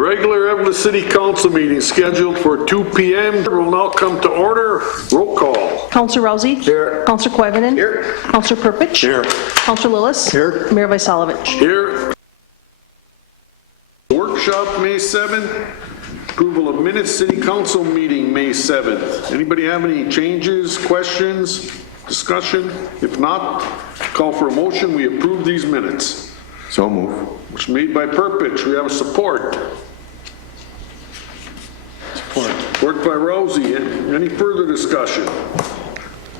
The regular Eveleth City Council meeting scheduled for 2 p.m. will now come to order. Roll call. Councillor Rousey. Here. Councillor Koivunen. Here. Councillor Purpich. Here. Councillor Lillis. Here. Mayor Vaisalovich. Here. Workshop May 7th. Approval of minutes, City Council meeting May 7th. Anybody have any changes, questions, discussion? If not, call for a motion. We approve these minutes. So move. Motion made by Purpich. We have a support. Support by Rousey. Any further discussion?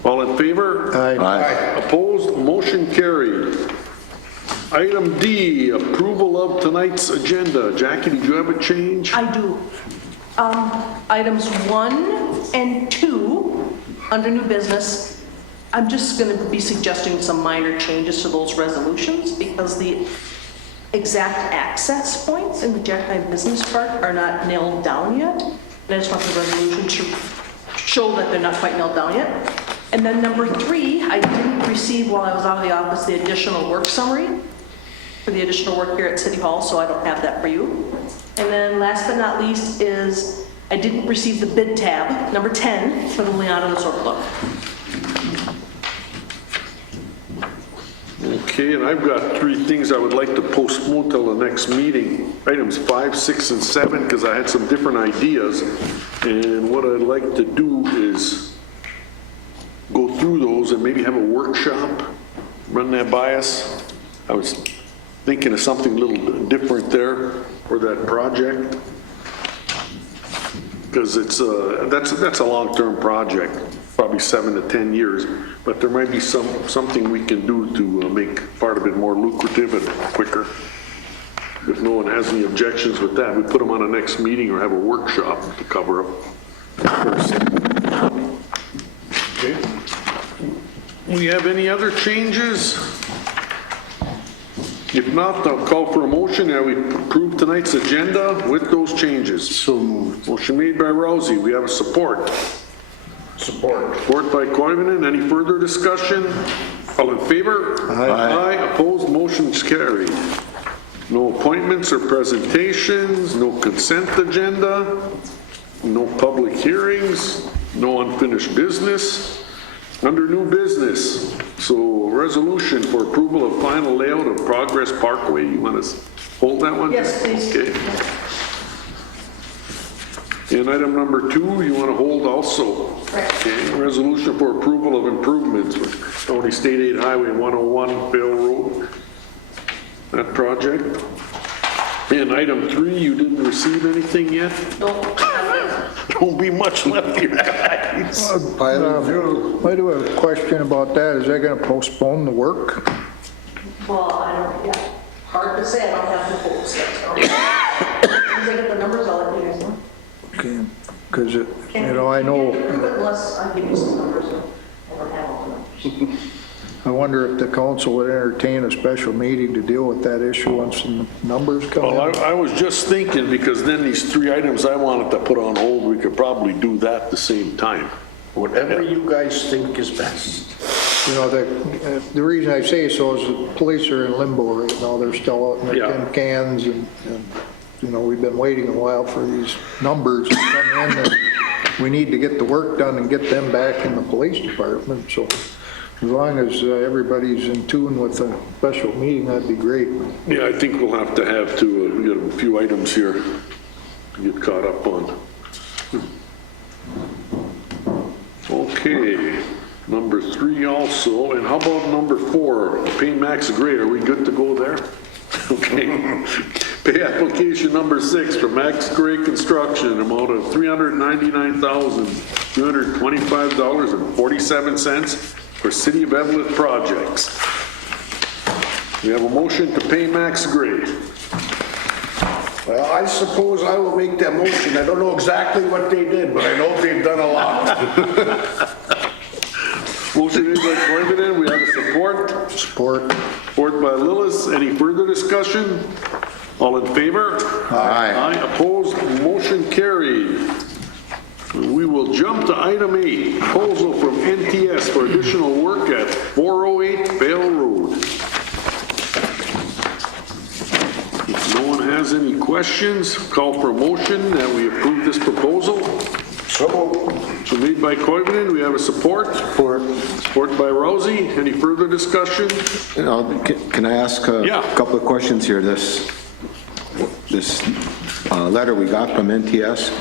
All in favor? Aye. Opposed? Motion carried. Item D, approval of tonight's agenda. Jackie, did you have a change? I do. Items 1 and 2 under new business. I'm just going to be suggesting some minor changes to those resolutions because the exact access points in the Jackknife Business Park are not nailed down yet. And I just want the resolution to show that they're not quite nailed down yet. And then number 3, I didn't receive while I was out of the office the additional work summary for the additional work here at City Hall, so I don't have that for you. And then last but not least is I didn't receive the bid tab, number 10, for the Leon Resort Club. Okay, and I've got 3 things I would like to postpone till the next meeting. Items 5, 6, and 7, because I had some different ideas. And what I'd like to do is go through those and maybe have a workshop, run that by us. I was thinking of something a little different there for that project. Because it's that's a long-term project, probably 7 to 10 years. But there might be something we can do to make part of it more lucrative and quicker. If no one has any objections with that, we put them on a next meeting or have a workshop to cover them. Okay. We have any other changes? If not, I'll call for a motion that we approve tonight's agenda with those changes. So moved. Motion made by Rousey. We have a support. Support. Support by Koivunen. Any further discussion? All in favor? Aye. Opposed? Motion's carried. No appointments or presentations, no consent agenda, no public hearings, no unfinished business. Under new business, so resolution for approval of final layout of Progress Parkway. You want to hold that one? Yes, please. Okay. And item number 2, you want to hold also? Right. Okay, resolution for approval of improvements with County State Aid Highway 101 Vale Road. That project. And item 3, you didn't receive anything yet? No. Won't be much left here, guys. I do have a question about that. Is that going to postpone the work? Well, I don't, yeah. Hard to say. I don't have the quotes yet. So. As I get the numbers, I'll let you guys know. Okay, because, I know, Unless I give you some numbers, I don't have all the numbers. I wonder if the council would entertain a special meeting to deal with that issue once the numbers come in. Well, I was just thinking, because then these 3 items I wanted to put on hold, we could probably do that at the same time. Whatever you guys think is best. The reason I say so is the police are in limbo right now. They're still out in their tin cans and we've been waiting a while for these numbers to come in, and we need to get the work done and get them back in the police department. So as long as everybody's in tune with a special meeting, that'd be great. Yeah, I think we'll have to, we got a few items here to get caught up on. Okay, number 3 also, and how about number 4, pay max grade, are we good to go there? Okay. Pay application number 6 for Max Gray Construction, amount of $399,225.47 for City of Eveleth projects. We have a motion to pay Max Gray. Well, I suppose I will make that motion. I don't know exactly what they did, but I know they've done a lot. Motion made by Koivunen. We have a support. Support. Support by Lillis. Any further discussion? All in favor? Aye. Aye. Opposed? Motion carried. We will jump to item 8, proposal from NTS for additional work at 408 Vale Road. If no one has any questions, questions? Call for a motion that we approve this proposal. So, So made by Koivunen, we have a support. Support by Rousey. Any further discussion? Can I ask a Yeah. couple of questions here? This letter we got from NTS,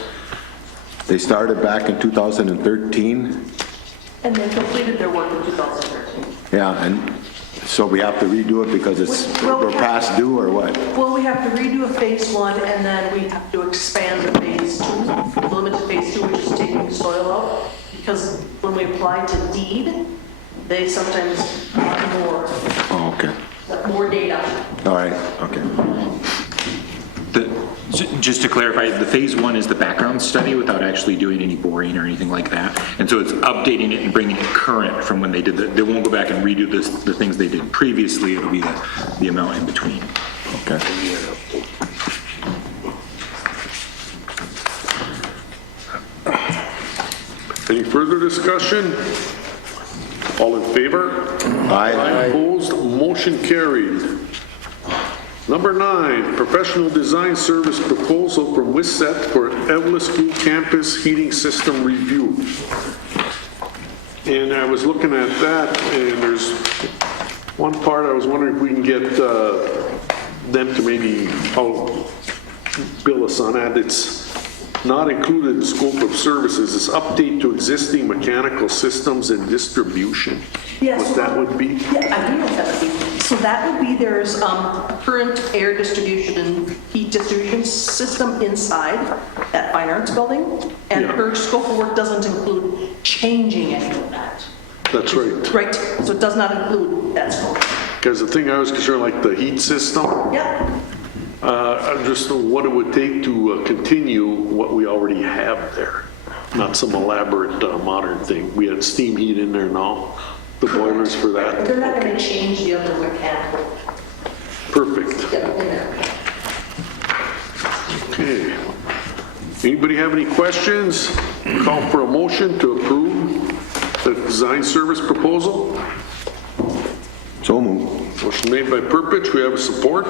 they started back in 2013. And they completed their work in 2013. Yeah, and so we have to redo it because Well, we're past due or what? Well, we have to redo a phase 1, and then we have to expand the phase 2, limited phase 2, which is taking the soil out, because when we apply to deed, they sometimes want Oh, okay. more data. All right, okay. Just to clarify, the phase 1 is the background study without actually doing any boring or anything like that. And so it's updating it and bringing it current from when they did they won't go back and redo the things they did previously. It'll be the amount in between. Okay. Any further discussion? All in favor? Aye. Opposed? Motion carried. Number 9, professional design service proposal from WISET for Eveleth School Campus Heating System Review. And I was looking at that, and there's one part I was wondering if we can get them to maybe bill us on that. It's not included in scope of services. It's update to existing mechanical systems and distribution. Yes. What that would be? Yeah, I do know what that would be. So that would be, there's current air distribution and heat distribution system inside that Fine Arts building, and Yeah. her scope of work doesn't include changing any of that. That's right. Right, so it does not include that scope. Because the thing I was concerned, like the heat system, Yeah, I just know what it would take to continue what we already have there. Not some elaborate modern thing. We had steam heat in there now, the boilers for that. they're not going to change the other mechanical. Perfect. Yeah, in there. Okay. Anybody have any questions? Call for a motion to approve the design service proposal. So moved. Motion made by Purpich. We have a support.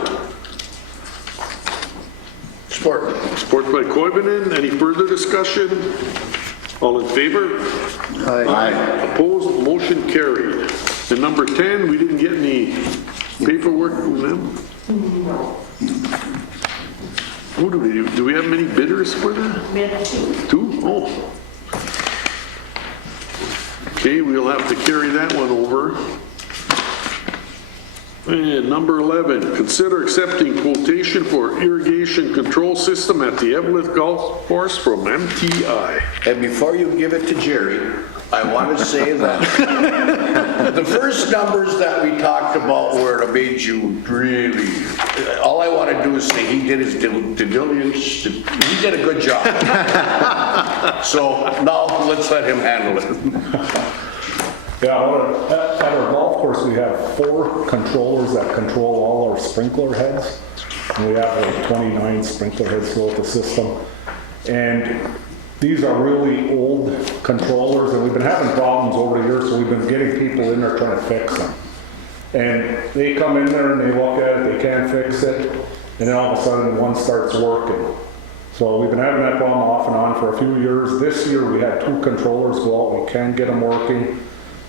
support. Support by Koivunen. Any further discussion? All in favor? Aye. Opposed? Motion carried. And number 10, we didn't get any paperwork from them? What do we do? Do we have many bidders for that? We had 2. 2? Oh. Okay, we'll have to carry that one over. And number 11, consider accepting quotation for irrigation control system at the Eveleth Golf Course from MTI. And before you give it to Jerry, I want to say that the first numbers that we talked about where it made you really, all I want to do is say he did his due diligence. He did a good job. So now let's let him handle it. Yeah, at our golf course, we have 4 controllers that control all our sprinkler heads. And we have like 29 sprinkler heads throughout the system. And these are really old controllers, and we've been having problems over the years, so we've been getting people in there trying to fix them. And they come in there and they look at it, they can't fix it, and then all of a sudden one starts working. So we've been having that problem off and on for a few years. This year we had 2 controllers go out, we can't get them working.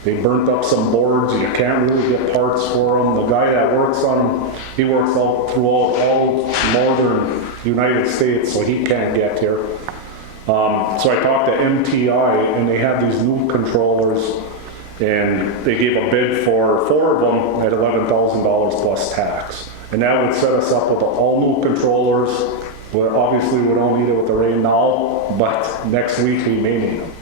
They burnt up some boards, you can't really get parts for them. The guy that works on them, he works out throughout all northern United States, so he can't get here. So I talked to MTI, and they have these new controllers, and they gave a bid for 4 of them at $11,000 plus tax. And that would set us up with all new controllers. Well, obviously, we don't need it with the rain now, but next week we may need them.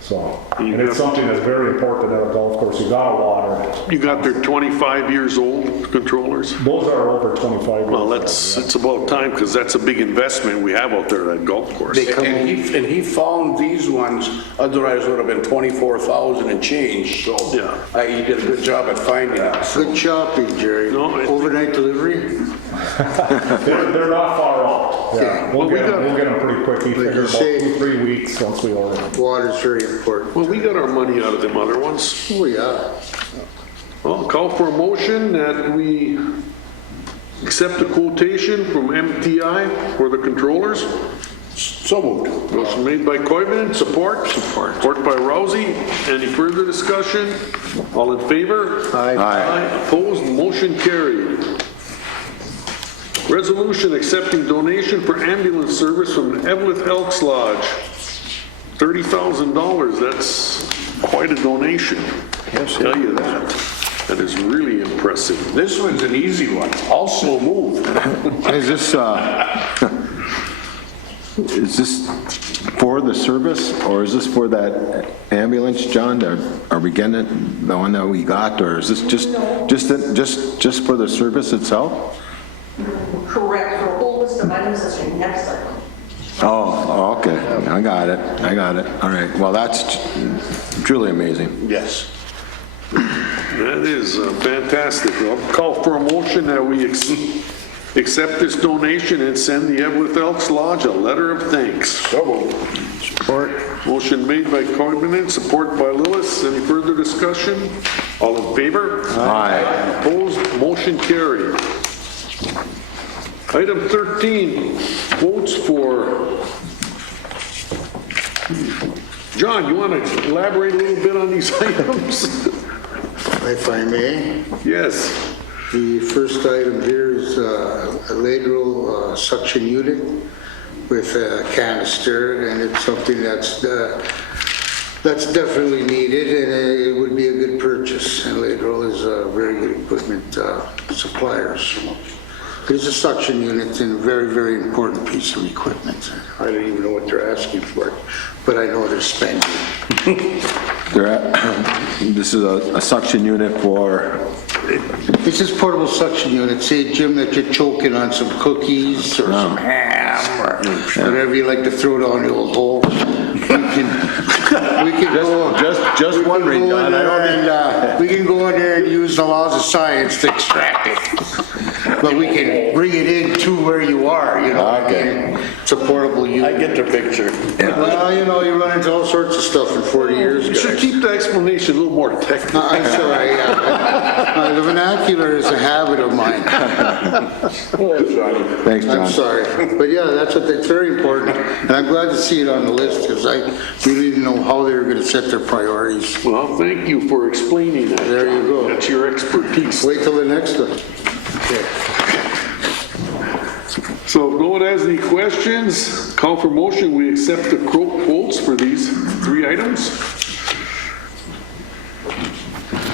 So, and it's something that's very important at a golf course. You gotta water it. You got their 25 years old controllers? Those are over 25 years. Well, it's about time, because that's a big investment we have out there at that golf course. And he found these ones, otherwise would have been 24,000 and change, so. Yeah. He did a good job at finding it. Good shopping, Jerry. No, Overnight delivery? They're not far off. Yeah, Well, we'll get them pretty quick. He figured about say- 2-3 weeks once we order them. Water's very important. Well, we got our money out of them other ones. Oh, yeah. Well, call for a motion that we accept the quotation from MTI for the controllers. So moved. Motion made by Koivunen, support? Support. Support by Rousey. Any further discussion? All in favor? Aye. Opposed, motion carried. Resolution accepting donation for ambulance service from Eveleth Elks Lodge. $30,000, that's quite a donation. Yes, I'll tell you that. That is really impressive. This one's an easy one. Also moved. Is this for the service, or is this for that ambulance, John? Are we getting it, the one that we got, or is this just for the service itself? Correct, for a whole list of items that's your next item. Oh, okay, I got it, all right, well, that's truly amazing. Yes. That is fantastic. I'll call for a motion that we accept this donation and send the Eveleth Elks Lodge a letter of thanks. So moved. Support. Motion made by Koivunen, support by Lillis. Any further discussion? All in favor? Aye. Opposed? Motion carried. Item 13, quotes for... John, you want to elaborate a little bit on these items? If I may, Yes. the first item here is a lateral suction unit with a canister, and it's something that's definitely needed, and it would be a good purchase. And Lateral is a very good equipment supplier. So it's a suction unit and a very, very important piece of equipment. I don't even know what they're asking for, but I know they're spending. This is a suction unit for, It's this portable suction unit. Say, Jim, that you're choking on some cookies or some ham or whatever you like to throw down the old hole. We can go. just wondering, go in John, I don't... there and, we can go in there and use the laws of science to extract it. But we can bring it in to where you are, you know. Okay. It's a portable unit. I get the picture. Well, you know, you run into all sorts of stuff in 40 years, You should guys. keep the explanation a little more technical. I'm sorry, the vernacular is a habit of mine. Thanks, John. I'm sorry. But yeah, that's very important. And I'm glad to see it on the list because I really didn't know how they were going to set their priorities. Well, thank you for explaining that. There you go. That's your expertise. Wait till the next one. Okay. So if no one has any questions, call for motion, we accept the quotes for these 3 items.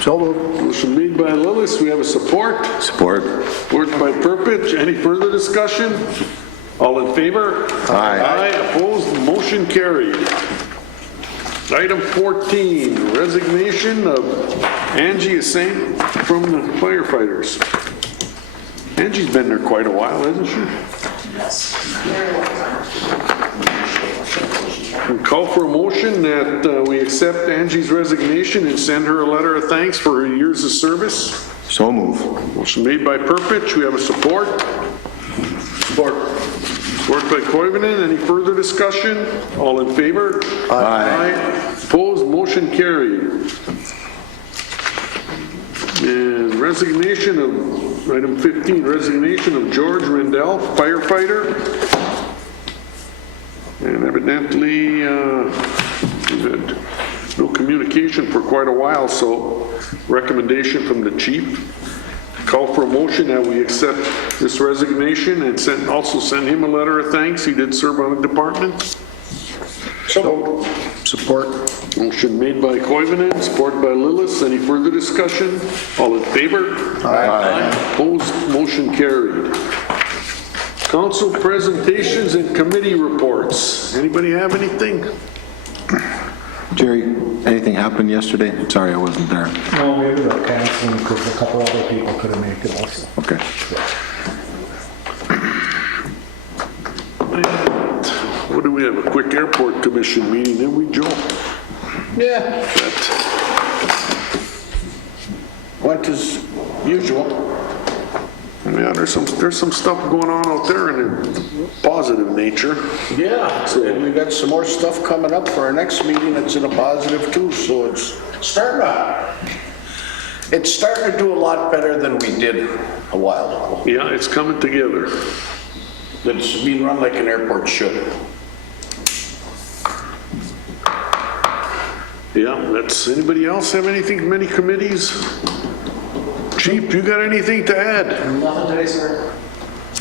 So moved. Motion made by Lillis, we have a support. Support. Support by Purpich, any further discussion? All in favor? Aye. Aye, opposed, motion carried. Item 14, resignation of Angie Assange from the firefighters. Angie's been there quite a while, hasn't she? Yes, very well done. We call for a motion that we accept Angie's resignation and send her a letter of thanks for her years of service. So move. Motion made by Purpich, we have a support. Support. Support by Koivunen, any further discussion? All in favor? Aye. Opposed, motion carried. And resignation of, item 15, resignation of George Rendell, firefighter. And evidently, we've had no communication for quite a while, so recommendation from the chief. Call for a motion that we accept this resignation and also send him a letter of thanks. He did serve on the department. So Support. Motion made by Koivunen, support by Lillis. Any further discussion? All in favor? Aye. Opposed, motion carried. Council presentations and committee reports. Anybody have anything? Jerry, anything happened yesterday? Sorry, I wasn't there. No, maybe they're canceling because a couple other people couldn't make it also. Okay. What do we have? A quick airport commission meeting, didn't we, Joe? yeah, went as usual. Yeah, there's some stuff going on out there in a positive nature. Yeah, and we got some more stuff coming up for our next meeting that's in a positive too, so it's starting out. It's starting to do a lot better than we did a while ago. Yeah, it's coming together. It's being run like an airport should. Yeah, that's, anybody else have anything from any committees? Chief, you got anything to add? Nothing today, sir.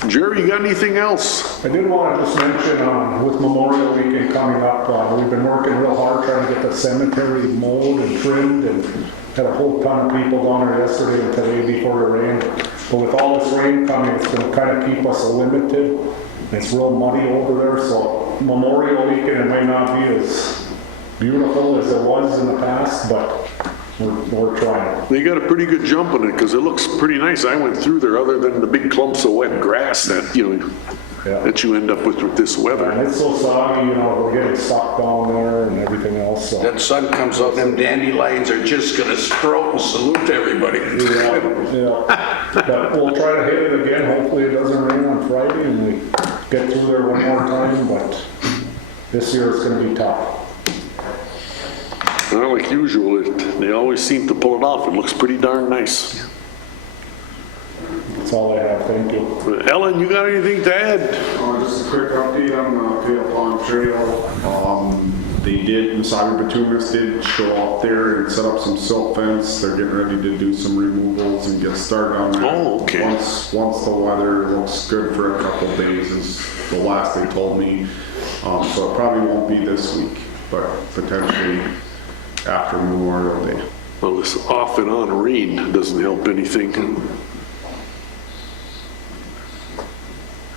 Jerry, you got anything else? I did want to just mention, with Memorial Weekend coming up, we've been working real hard trying to get the cemetery mowed and trimmed, and had a whole ton of people down there yesterday and today before the rain. But with all this rain coming, it's going to kind of keep us limited. It's real muddy over there, so Memorial Weekend, it may not be as beautiful as it was in the past, but we're trying. They got a pretty good jump on it because it looks pretty nice. I went through there other than the big clumps of wet grass that, you know, Yeah. that you end up with this weather. And it's so soggy, you know, we're getting stuck down there and everything else, so. That sun comes out, them dandelions are just gonna sprout and salute everybody. Yeah, but we'll try to hit it again. Hopefully it doesn't rain on Friday and we get through there one more time, but this year it's gonna be tough. Well, like usual, they always seem to pull it off. It looks pretty darn nice. That's all I have, thank you. Ellen, you got anything to add? Just a quick update on Pale Pond Trail. They did, the Saga Bituminous did show up there and set up some silt fence. They're getting ready to do some removals and get started on that. Oh, okay. Once the weather looks good for a couple of days is the last they told me. So it probably won't be this week, but potentially after Memorial Day. Well, this off and on rain doesn't help anything.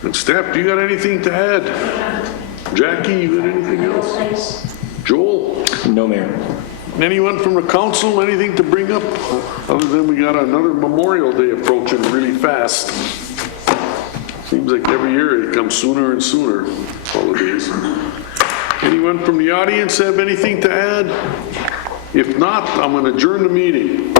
And Steph, you got anything to add? Jackie, you got anything else? Joel? No, Mayor. Anyone from the council, anything to bring up? Other than we got another Memorial Day approaching really fast. Seems like every year it comes sooner and sooner, holidays. Anyone from the audience have anything to add? If not, I'm going to adjourn the meeting.